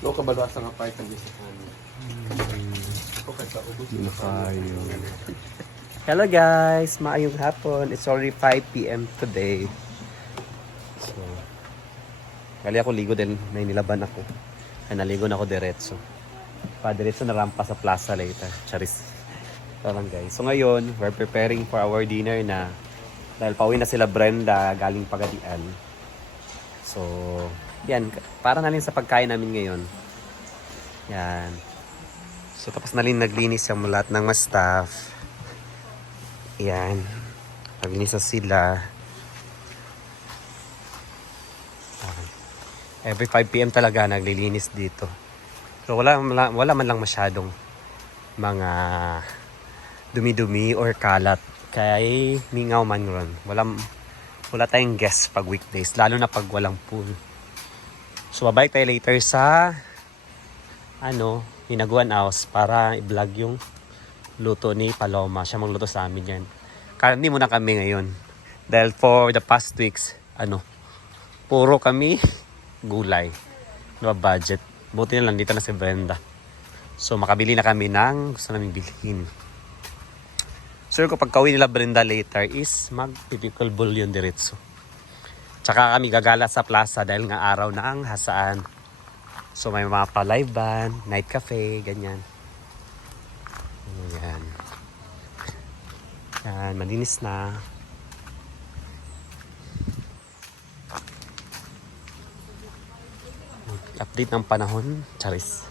No, kabalasa nga pa itong bisahan. Ako kaya ubos na kayo. Hello guys! Maayong hapon. It's already 5 p.m. today. So, gali ako ligo din. May nilaban ako. Ay, naligo na ako diretso. Diretso na rampa sa plaza later. Charis. Ito lang guys. So ngayon, we're preparing for our dinner na dahil pauwi na sila Brenda galing Pagadian. So, yan. Para na rin sa pagkain namin ngayon. Yan. So, tapos na rin naglinis yung lahat ng mga staff. Yan. Naglinis na sila. Every 5 p.m. talaga naglilinis dito. So, wala man lang masyadong mga dumi-dumi or kalat. Kaya mingaw man ron. Wala tayong guests pag weekdays. Lalo na pag walang pool. So, babalik tayo later sa Hinaguan House para i-vlog yung luto ni Paloma. Siya magluto sa amin yan. Karni muna kami ngayon. Dahil for the past weeks, puro kami gulay. No budget. Buti na lang dito na si Brenda. So makabili na kami ng gusto namin bilhin. Sure ko pagka-uwi nila Brenda later is mag-pickle bouillon diretso. Tsaka kami gagala sa plaza dahil nga araw na ang hasaan. So may mga pa-live band, night cafe, ganyan. Ayan. Yan, malinis na. Update ng panahon, charis.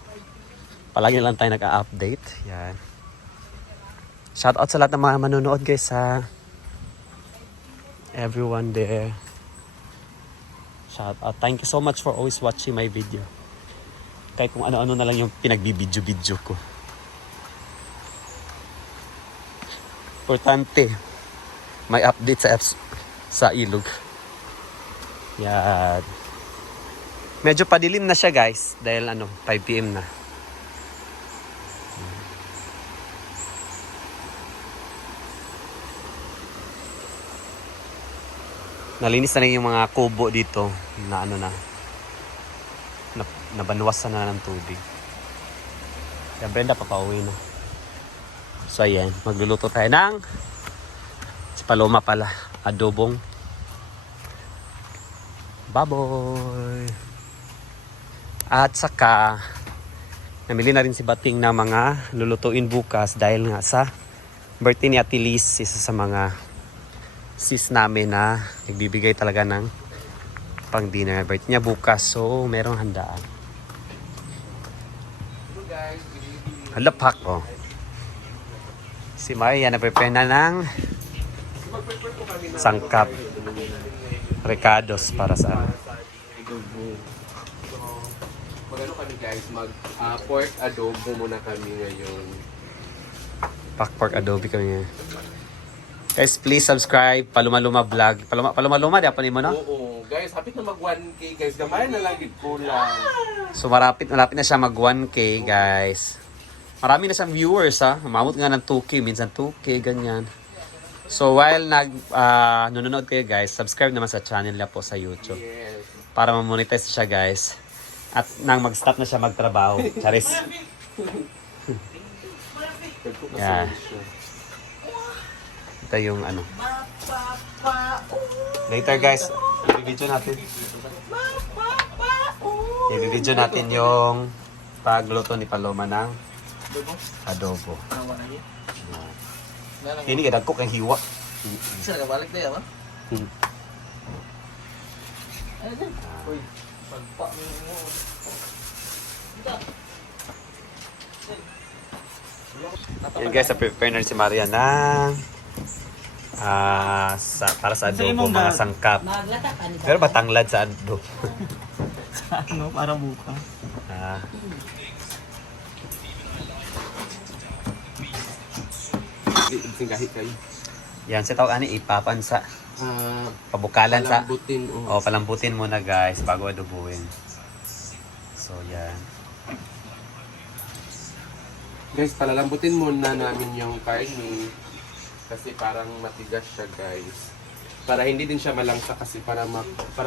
Palagi na lang tayo nag-a-update. Yan. Shoutout sa lahat ng mga manonood guys ha. Everyone there. Shoutout. Thank you so much for always watching my video. Kahit kung ano-ano na lang yung pinagbibidyo-video ko. Importante, may update sa ilog. Yan. Medyo padilim na siya guys dahil 5 p.m. na. Nalinis na rin yung mga kubo dito na nabanwasan na ng tubig. Kaya Brenda papauwi na. So ayan, magluluto tayo ng si Paloma pala, adobong baboy. At saka namili na rin si Bating na mga lulutuin bukas dahil nga sa birthday ni Ate Liz, isa sa mga sis namin na nagbibigay talaga ng pang dinner. Birthday niya bukas, so merong handaan. Halapak oh. Si Maria na-prepare na ng sangkap recados para sa Magano kami guys, pork adobo muna kami ngayon. pork adobo kami. Guys, please subscribe Paloma Vlog. Paloma di apa ni mo no? Oo, guys, hapit na mag 1K guys. Gamay na lang gid kulang. So malapit na siya mag 1K guys. Marami na siyang viewers ha. Umabot nga ng 2K, minsan 2K ganyan. So while nanonood kayo guys, subscribe naman sa channel niya po sa YouTube. Yes. Para ma-monetize siya guys. At nang mag-stop na siya magtrabaho. Charis. Yeah. Ito yung Later guys, i-video natin. I-video natin yung pagluto ni Paloma ng adobo. Ini ka dagko kay hiwa. Isa ka balik na yaman? Uy, pagpa mo. Yan guys, prepare na si Maria ng para sa adobo, mga sangkap. Pero ba tanglad sa adobo? Sa para bukas. Singgahi kayo. Yan, sa tawag ipapansa. Pabukalan sa palambutin. palambutin muna guys bago adobuhin. So yan. Guys, palalambutin muna namin yung karne kasi parang matigas siya guys. Para hindi din siya malangsa kasi para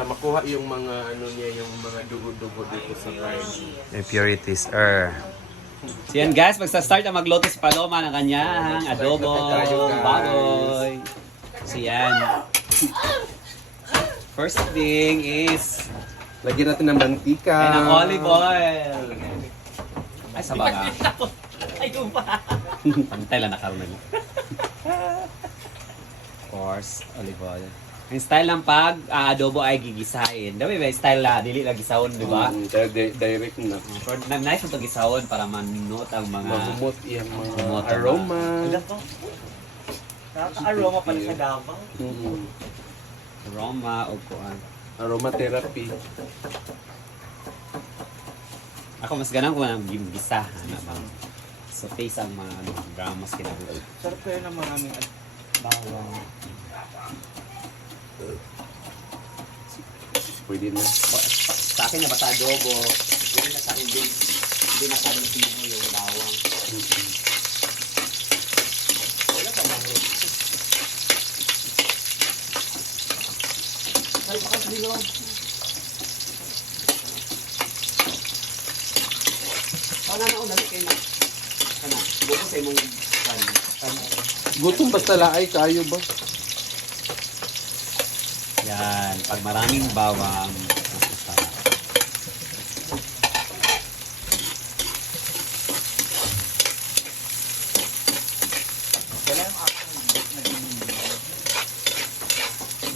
makuha yung mga ano niya, yung mga dugo-dugo dito sa fried. Impurities. So yan guys, magsa-start na magluto si Paloma ng kanyang adobo baboy. So yan. First thing is Lagyan natin ng mantika. ay ng olive oil. Ay, sabaga. Ayun pa. Pantay lang nakaroon na. Of course, olive oil. Ang style ng pag-adobo ay gigisahin. Dabi ba, style na, dili lang gisahon, di ba? Direct na. Pero nice ito gisahon para manunot ang mga Magumot yung mga Gumot ang aroma. Alam ko. Nakaka-aroma pala sa Davao. aroma o kuan. Aromatherapy. Ako mas ganang ko ng gisa na bang so taste ang mga gramos kinabuhi. Sarap kayo ng maraming bawang. Pwede na. Sa akin na basta adobo, hindi na sa akin din. Hindi na sa akin sino yung bawang. Wala pa bang Salpakas dito. wala na ulit kayo na. Kana, buko sa imong Gutom basta laay kayo ba? yan, pag maraming bawang, mas masarap.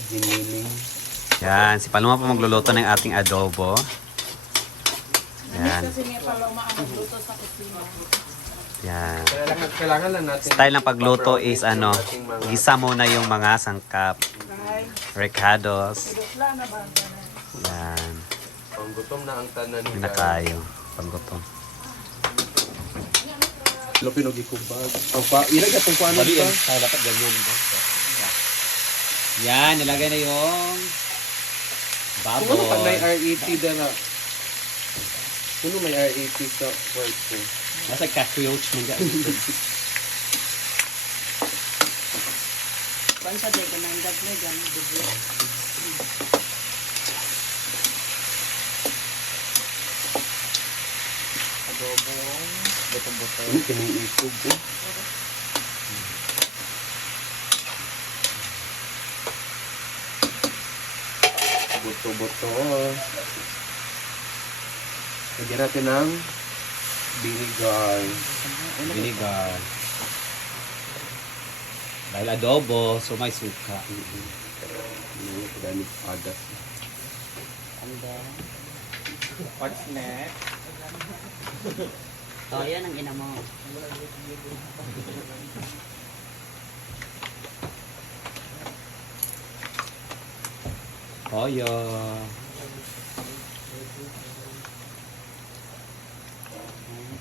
Giniling. Yan, si Paloma pa magluluto ng ating adobo. Yan. Kasi nga Paloma ang magluto sa kusina. Yan. Kailangan lang natin. Style ng pagluto is ano, gisa muna yung mga sangkap, Right? recados. Idukla na ba? Yan, Pang gutom na ang tanan ni pinakayo, paggutom. Lo pinagikubag. Ang pa, ilag atong kuan ba? dapat ganyan ba? Yan, nilagay na yung Kung ano pa may baboy. RET dala. Kuno may RET sa work ko. Nasa kakuyoch mo dyan. Bansa de kananggat na dyan. Dugo. Adobong. Butong-butong. Ano kiniikog ko? Buto-buto. Lagyan natin ng vinegar. Vinegar. Dahil adobo, so may suka. Ano ko dahil agat. And then, what's next? Oh, yan ang ina mo. Toyo.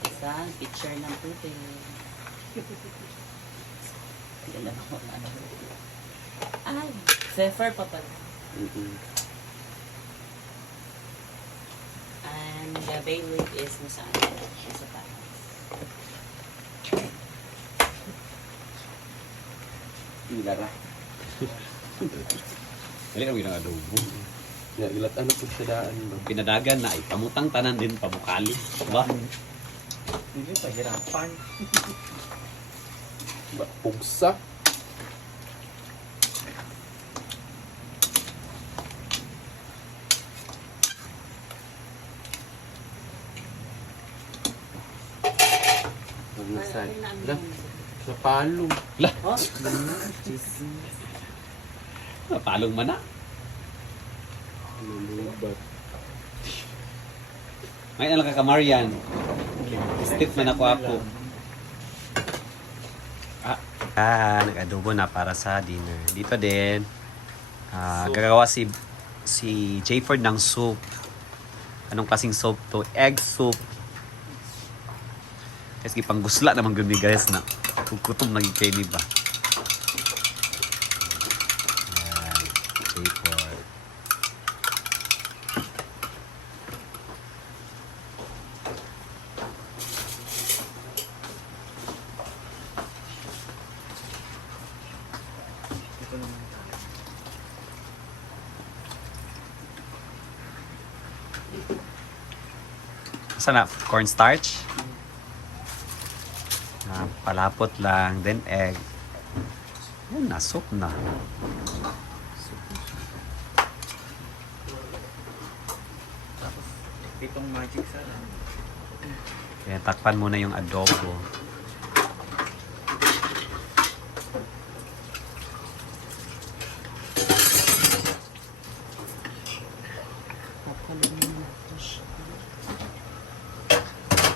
Isang picture ng tubig. Ay, Zephyr pa pala. And the bay leaf is nasaan? Nasa taas. Ilara. Dali ang ginang adobo. Ilat ano po sa daan ba? Pinadagan na ay pamutang tanan din pamukali. Diba? Hindi pa hirapan. Pugsa. Ang nasaan? Sa palong. Napalong man na. Lulubat. May alam ka Marian. Stiff man ako. Nag-adobo na para sa dinner. Dito din, gagawa si Jayford ng soup. Anong klaseng soup to? Egg soup. Kasi panggusla naman gumi guys na kukutom lagi kayo ni ba? Yan, Jayford. Sana cornstarch. Palapot lang, then egg. Yan na, soup na. Itong magic sana. Kaya takpan muna yung adobo.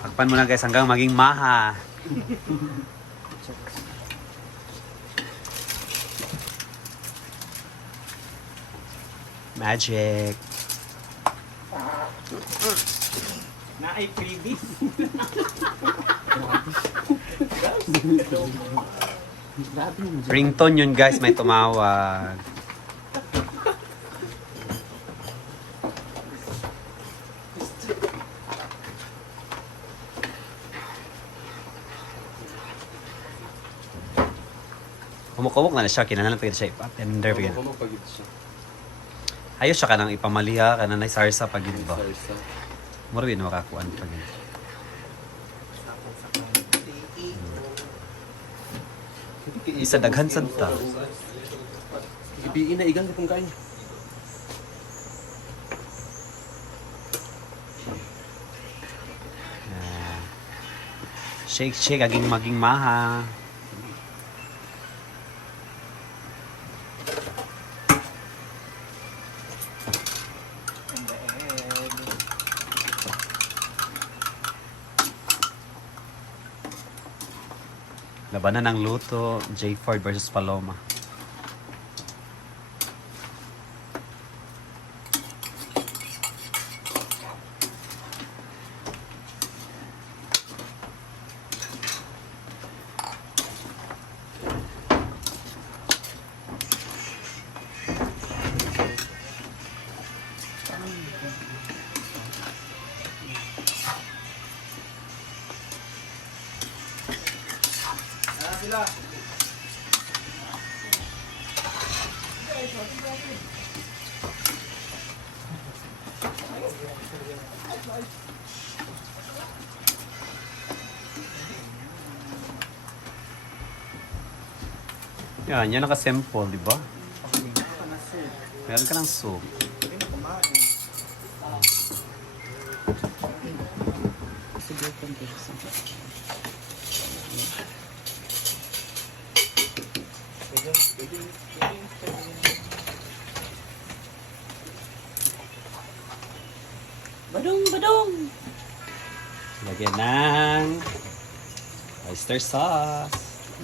Takpan muna guys hanggang maging maha. Magic. Na ay freebies. Ringtone yun guys, may tumawag. Kumukubok na siya, kinanalang pa siya ipa-tender pa yun. Ano pagit siya? Ayos siya ka nang ipamaliha, ka na sarsa pagid ba? Sarsa. Mura yun makakuan pagid. Isa daghan sad ta. Ibiin na igang sa pangkain. Shake shake aging maging maha. Labanan ng luto, J. Ford versus Paloma. Sila. Yan naka-sample, di ba? Meron ka ng soup. Sige, konti. Badong! Lagyan ng oyster sauce.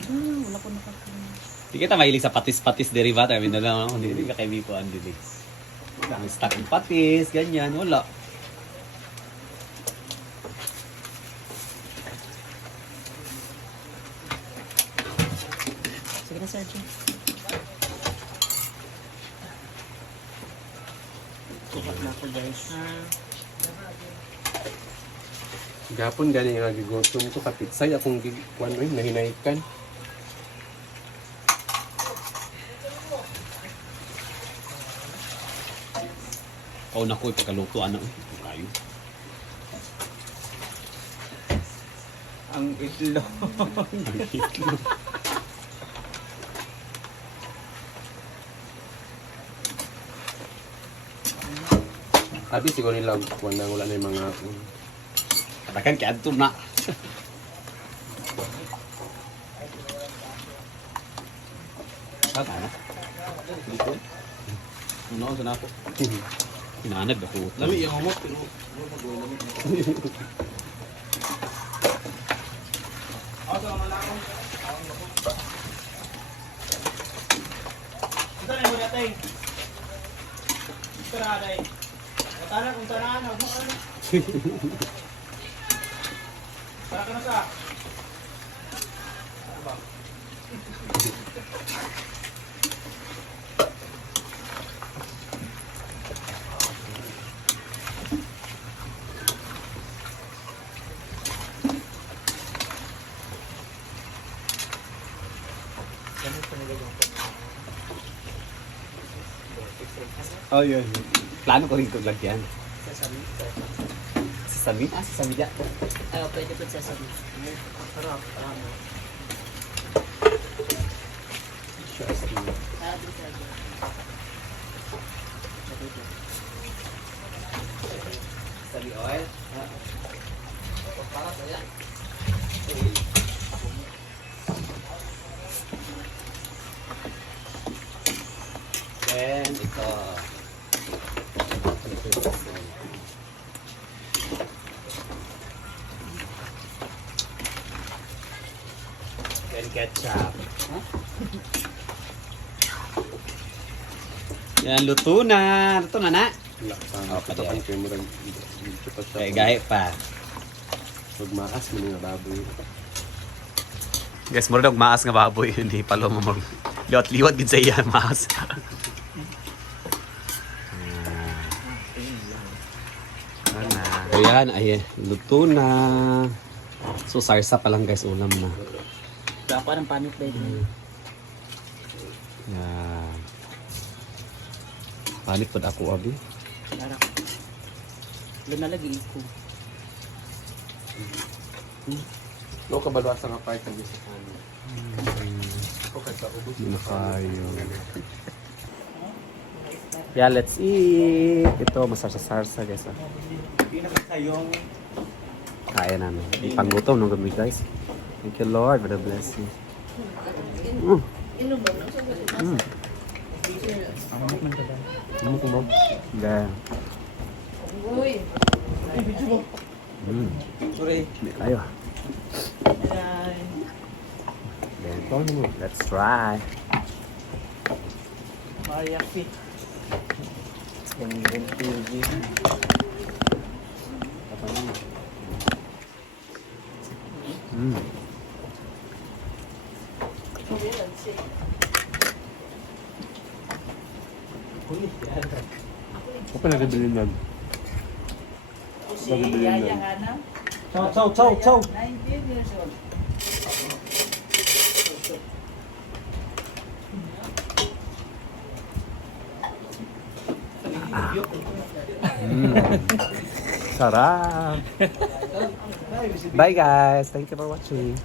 Wala ko nakakain. Di kita mahilig sa patis-patis derivata. I mean, hindi ka kay Miko ang dilig. May stock ng patis, ganyan, wala. Sige na, Sergio. Sukat na ako, guys. Gapon gani nga gigutom ko kapitsay akong gikuan oy nahinaykan. Oh, naku, ipagkaluto, ano? Kayo. Ang itlog. Sabi siguro nila kuan na wala na yung mga Katakan kaya ito na. Saka na? Dito? Ano sa nako? Hinanag ako. lami yung humot pero Ito na mo natin. Ito na natin. Matara kung taraan. Para ka na sa. Oh, yun. Plano ko rin ito lagyan. Sa sesame? Ah, sesame dyan. Pwede po sa sabi. Sarap. Sabi sa Sesame oil. Para saya. Then, ito. Then, ketchup. Yan, luto na. Luto na na. Wala pa. Okay, Ito ang camera. Dito pa siya. Okay, gahe pa. Pag maas mo nga baboy. Guys, mura daw maas nga baboy. Hindi palo mo liwat-liwat din sa iya, maas. Ayan, ayan. Luto na. So, sarsa pa lang guys, ulam na. Ako ng panit ba yun? Yan. Panik pod ako, abi. Narak. Lunalagi ko. No, kabalwasa nga pa itong bisik ano. Ako kahit sa ubos. Hindi na kayo. Yeah, let's eat. Ito, masarsa-sarsa guys. Ah. Kaya namin. Yung panggutom ng gabi guys. Thank you Lord for the blessing. Ano ko ba? Gaya. Sorry. Hindi kayo. Then, let's try. Mariachi. Yung TV. Ako pa nagabilin lang. Nagabilin lang. Chow. 19 years old. Sarap. Bye guys. Thank you for watching.